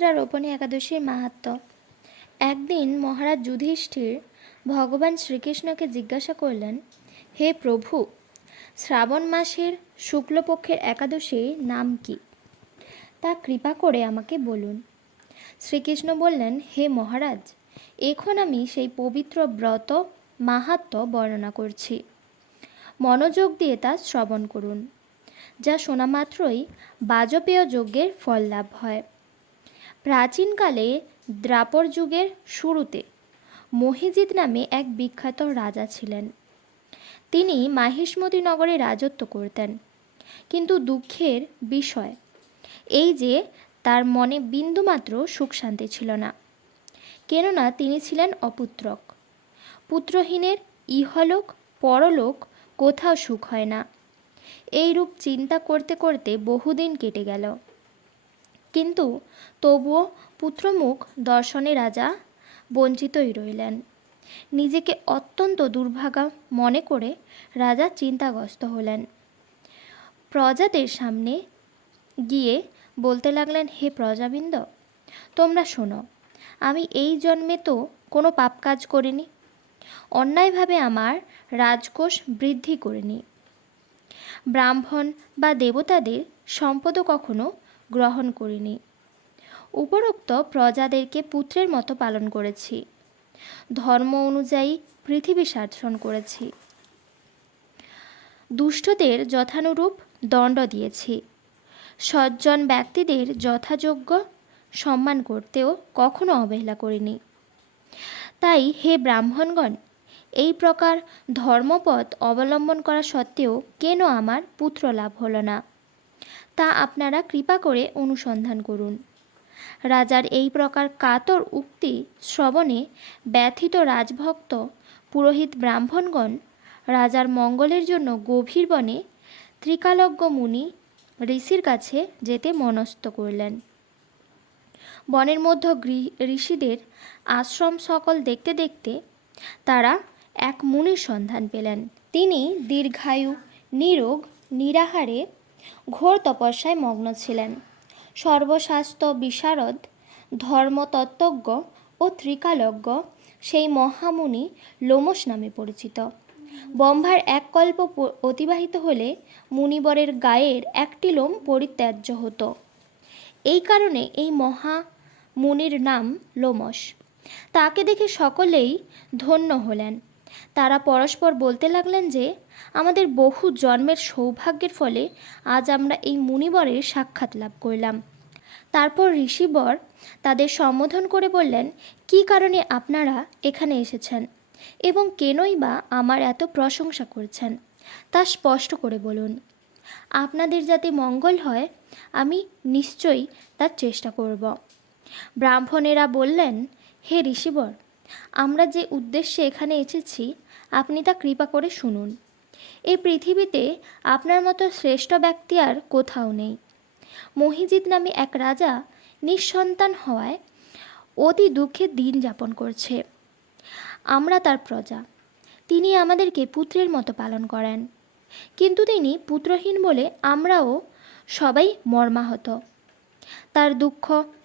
রোপণী একাদশীর মাহাত্ম্য। একদিন মহারাজ যুধিষ্ঠির ভগবান শ্রীকৃষ্ণকে জিজ্ঞাসা করলেন, হে প্রভু, শ্রাবণ মাসের শুক্লপক্ষের একাদশীর নাম কি? তা কৃপা করে আমাকে বলুন। শ্রীকৃষ্ণ বললেন, হে মহারাজ, এখন আমি সেই পবিত্র ব্রত মাহাত্ম্য বর্ণনা করছি। মনোযোগ দিয়ে তা শ্রবণ করুন, যা শোনা মাত্রই বাজপেয় যজ্ঞের ফল লাভ হয়। প্রাচীনকালে দ্রাপর যুগের শুরুতে মহিজিৎ নামে এক বিখ্যাত রাজা ছিলেন। তিনি মাহিষ্মতি নগরে রাজত্ব করতেন। কিন্তু দুঃখের বিষয় এই যে তার মনে বিন্দুমাত্র সুখ শান্তি ছিল না, কেননা তিনি ছিলেন অপুত্রক। পুত্রহীনের ইহলোক পরলোক কোথাও সুখ হয় না। এইরূপ চিন্তা করতে করতে বহুদিন কেটে গেল। কিন্তু তবুও পুত্রমুখ দর্শনে রাজা বঞ্চিতই রইলেন। নিজেকে অত্যন্ত দুর্ভাগা মনে করে রাজা চিন্তাগ্রস্ত হলেন। প্রজাদের সামনে গিয়ে বলতে লাগলেন, হে প্রজাবৃন্দ, তোমরা শোনো, আমি এই জন্মে তো কোনো পাপ কাজ করিনি, অন্যায়ভাবে আমার রাজকোষ বৃদ্ধি করিনি, ব্রাহ্মণ বা দেবতাদের সম্পদও কখনো গ্রহণ করিনি। উপরোক্ত প্রজাদেরকে পুত্রের মতো পালন করেছি, ধর্ম অনুযায়ী পৃথিবী শাসন করেছি, দুষ্টদের যথানুরূপ দণ্ড দিয়েছি, সজ্জন ব্যক্তিদের যথাযোগ্য সম্মান করতেও কখনো অবহেলা করিনি। তাই হে ব্রাহ্মণগণ, এই প্রকার ধর্মপথ অবলম্বন করা সত্ত্বেও কেন আমার পুত্র লাভ হলো না, তা আপনারা কৃপা করে অনুসন্ধান করুন। রাজার এই প্রকার কাতর উক্তি শ্রবণে ব্যথিত রাজভক্ত পুরোহিত ব্রাহ্মণগণ রাজার মঙ্গলের জন্য গভীর বনে ত্রিকালজ্ঞ মুনি ঋষির কাছে যেতে মনস্থ করলেন। বনের মধ্য ঋষিদের আশ্রম সকল দেখতে দেখতে তারা এক মুনির সন্ধান পেলেন। তিনি দীর্ঘায়ু, নিরোগ, নিরাহারে ঘোর তপস্যায় মগ্ন ছিলেন। সর্বশাস্ত্র বিশারদ, ধর্মতত্ত্বজ্ঞ ও ত্রিকালজ্ঞ সেই মহামুনি লোমশ নামে পরিচিত। ব্রহ্মার এক কল্প অতিবাহিত হলে মুনিবরের গায়ের একটি লোম পরিত্যাজ্য হতো। এই কারণে এই মহামুনির নাম লোমশ। তাকে দেখে সকলেই ধন্য হলেন। তারা পরস্পর বলতে লাগলেন যে, আমাদের বহু জন্মের সৌভাগ্যের ফলে আজ আমরা এই মুনিবরের সাক্ষাৎ লাভ করলাম। তারপর ঋষিবর তাদের সম্বোধন করে বললেন, কী কারণে আপনারা এখানে এসেছেন এবং কেনই বা আমার এত প্রশংসা করছেন, তা স্পষ্ট করে বলুন। আপনাদের যাতে মঙ্গল হয় আমি নিশ্চয়ই তার চেষ্টা করব। ব্রাহ্মণেরা বললেন, হে ঋষিবর, আমরা যে উদ্দেশ্যে এখানে এসেছি আপনি তা কৃপা করে শুনুন। এই পৃথিবীতে আপনার মতো শ্রেষ্ঠ ব্যক্তি আর কোথাও নেই। মহিজিৎ নামে এক রাজা নিঃসন্তান হওয়ায় অতি দুঃখে দিন যাপন করছে। আমরা তার প্রজা। তিনি আমাদেরকে পুত্রের মতো পালন করেন, কিন্তু তিনি পুত্রহীন বলে আমরাও সবাই মর্মাহত। তার দুঃখ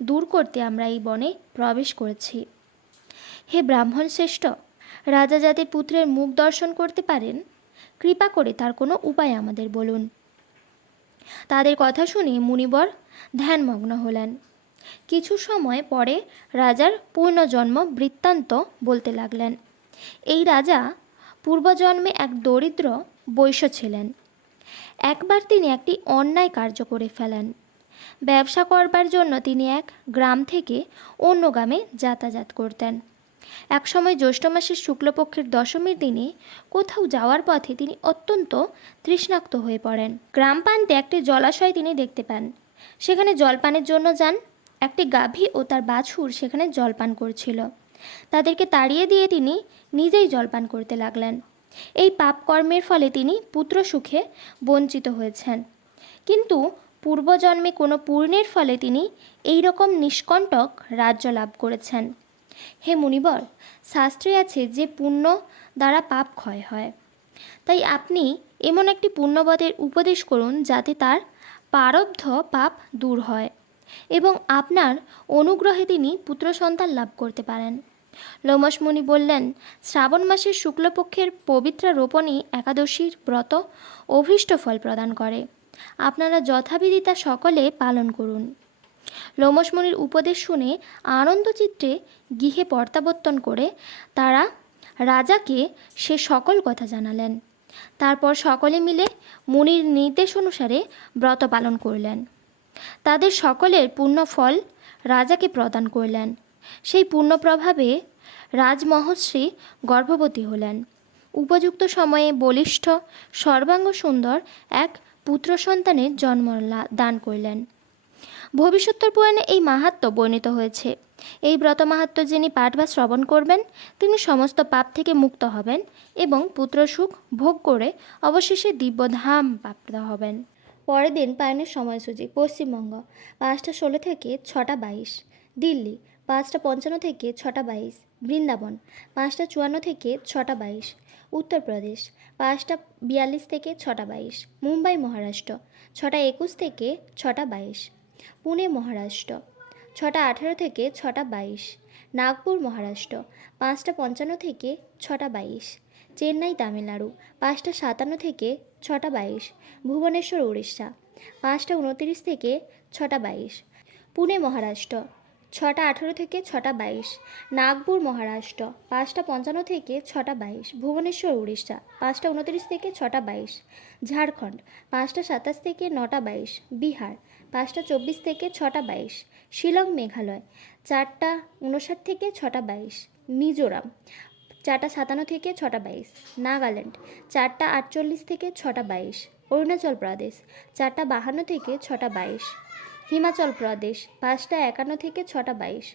দূর করতে আমরা এই বনে প্রবেশ করেছি। হে ব্রাহ্মণ শ্রেষ্ঠ, রাজা যাতে পুত্রের মুখ দর্শন করতে পারেন, কৃপা করে তার কোনো উপায় আমাদের বলুন। তাদের কথা শুনে মুনিবর ধ্যানমগ্ন হলেন। কিছু সময় পরে রাজার পূর্ণজন্ম বৃত্তান্ত বলতে লাগলেন। এই রাজা পূর্বজন্মে এক দরিদ্র বৈশ্য ছিলেন। একবার তিনি একটি অন্যায় কার্য করে ফেলেন। ব্যবসা করবার জন্য তিনি এক গ্রাম থেকে অন্য গ্রামে যাতায়াত করতেন। একসময় জ্যৈষ্ঠ মাসের শুক্লপক্ষের দশমীর দিনে কোথাও যাওয়ার পথে তিনি অত্যন্ত তৃষ্ণাক্ত হয়ে পড়েন। গ্রাম প্রান্তে একটি জলাশয় তিনি দেখতে পান। সেখানে জলপানের জন্য যান। একটি গাভী ও তার বাছুর সেখানে জলপান করছিল। তাদেরকে তাড়িয়ে দিয়ে তিনি নিজেই জলপান করতে লাগলেন। এই পাপকর্মের ফলে তিনি পুত্র সুখে বঞ্চিত হয়েছেন, কিন্তু পূর্বজন্মে কোনো পুণ্যের ফলে তিনি এই রকম নিষ্কণ্টক রাজ্য লাভ করেছেন। হে মুনিবর, শাস্ত্রে আছে যে পুণ্য দ্বারা পাপ ক্ষয় হয়। তাই আপনি এমন একটি পুণ্যবতের উপদেশ করুন যাতে তার প্রারব্ধ পাপ দূর হয় এবং আপনার অনুগ্রহে তিনি পুত্র সন্তান লাভ করতে পারেন। লোমশ মুনি বললেন, শ্রাবণ মাসের শুক্লপক্ষের পবিত্র রোপণী একাদশীর ব্রত অভীষ্ট ফল প্রদান করে। আপনারা যথাবিধি তা সকলে পালন করুন। লোমশ মুনির উপদেশ শুনে আনন্দচিত্তে গৃহে প্রত্যাবর্তন করে তারা রাজাকে সে সকল কথা জানালেন। তারপর সকলে মিলে মুনির নির্দেশ অনুসারে ব্রত পালন করলেন। তাদের সকলের পুণ্যফল রাজাকে প্রদান করলেন। সেই পুণ্যপ্রভাবে রাজমহর্ষি গর্ভবতী হলেন। উপযুক্ত সময়ে বলিষ্ঠ সর্বাঙ্গ সুন্দর এক পুত্র সন্তানের জন্ম দান করলেন। ভবিষ্যোত্তর পুরাণে এই মাহাত্ম্য বর্ণিত হয়েছে। এই ব্রত মাহাত্ম্য যিনি পাঠ বা শ্রবণ করবেন তিনি সমস্ত পাপ থেকে মুক্ত হবেন এবং পুত্রসুখ ভোগ করে অবশেষে দিব্যধাম প্রাপ্ত হবেন। পরের দিন পায়নের সময়সূচি: পশ্চিমবঙ্গ 5টা 16 থেকে 6টা 22, দিল্লি 5টা 55 থেকে 6টা 22, বৃন্দাবন 5টা 54 থেকে 6টা 22, উত্তরপ্রদেশ 5টা 42 থেকে 6টা 22, মুম্বাই মহারাষ্ট্র 6টা 21 থেকে 6টা 22, পুনে মহারাষ্ট্র 6টা 18 থেকে 6টা 22, নাগপুর মহারাষ্ট্র 5টা 55 থেকে 6টা 22, চেন্নাই তামিলনাড়ু 5টা 57 থেকে 6টা 22, ভুবনেশ্বর উড়িষ্যা 5টা 29 থেকে 6টা 22, পুনে মহারাষ্ট্র 6টা 18 থেকে 6টা 22, নাগপুর মহারাষ্ট্র 5টা 55 থেকে 6টা 22, ভুবনেশ্বর উড়িষ্যা 5টা 29 থেকে 6টা 22, ঝাড়খণ্ড 5টা 27 থেকে 9টা 22, বিহার 5টা 24 থেকে 6টা 22, শিলং মেঘালয় 4টা 59 থেকে 6টা 22, মিজোরাম 4টা 57 থেকে 6টা 22, নাগাল্যান্ড 4টা 48 থেকে 6টা 22, অরুণাচল প্রদেশ 4টা 52 থেকে 6টা 22, হিমাচল প্রদেশ 5টা 51 থেকে 6টা 22,